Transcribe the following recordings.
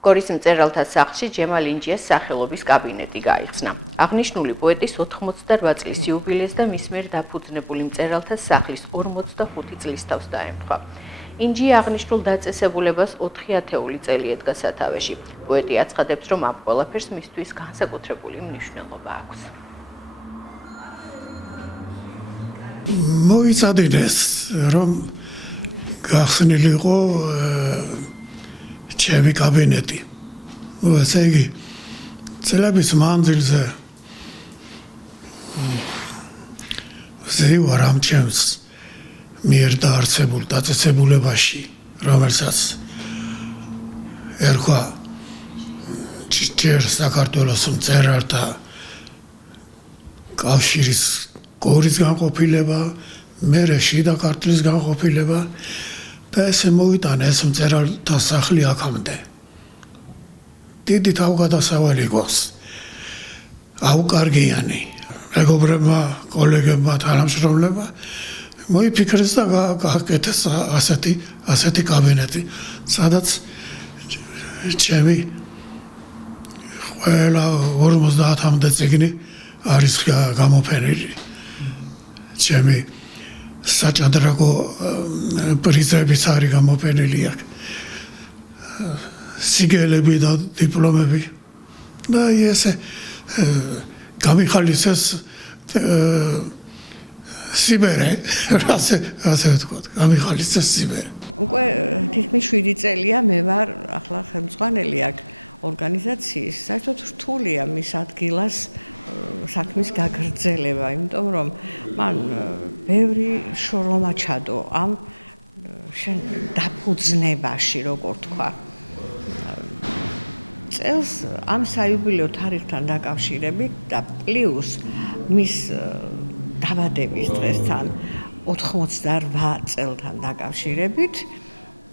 გორის მწერალთა სახლში ჯემალ ინჯიას სახელობის კაბინეტი გაიხსნა. აღნიშნული პოეტის 88 წლის იუბილეს და მის მიერ დაფუძნებული მწერალთა სახლის 45 წლის თავს დაემთხვა. ინჯია აღნიშნულ დაწესებულებას 4 ათეული წელი ედგა სათავეში. პოეტი აცხადებს, რომ ამ ყველაფერს მისთვის განსაკუთრებული მნიშვნელობა აქვს. მოიცადდეს, რომ გახსნილი იყო ჩემი კაბინეტი. ესე იგი, წლების მანძილზე ზევარ ამ ჩემს მიერ დაარსებულ დაწესებულებაში, რომელსაც ერქვა ჯერ საქართველოს მწერალთა კავშირის გორის განყოფილება, მერე შიდა ქართლის განყოფილება და ესე მოიტანა ეს მწერალთა სახლი აქამდე. დიდი თავგადასავალი გვაქვს. აუკარგიანი მეგობრებმა, კოლეგებმა, თანამშრომლებმა მოიფიქრეს და გააკეთეს ასეთი კაბინეტი, სადაც ჩემი ყველა 50-მდე წიგნი არის გამოფენილი. ჩემი საჭადრაკო პრიზებიც არის გამოფენილი აქ. სიგელები და დიპლომები. და ესე გამიხალისეს სიბერე, ასე ვთქვათ, გამიხალისეს სიბერე. უკვე თითქმის 7 წელია მე ვარ ახლა ხელმძღვანელი აქ ორგანიზაციის. საერთოდ რთულია მის ადგილას საქმის გაგრძელება, იმიტომ რომ მან ბევრი შრომა ჩადო ამ დაფუძნებაში, როგორ თქვა. წელს ამ საიუბილეო თარიღთან დაკავშირებით და პლუს მის დაბადების დღესთან 88 წელთან დაკავშირებით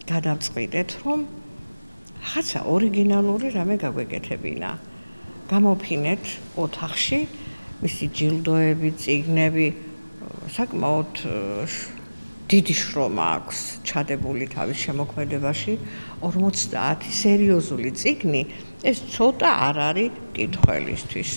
გადავწყვიტეთ, რომ ხაცა ორიგინალური რამე გაგვეკეთებინა. გამოფინეთ ოთახში მისი ჯილდოები, წიგნები, საკმაოდ დიდი შრომა აქვს ჩადებული თავის შემოქმედებაში. 50 სერიოზული წიგნი ეს ცოტა არ არის მკითხველისთვის.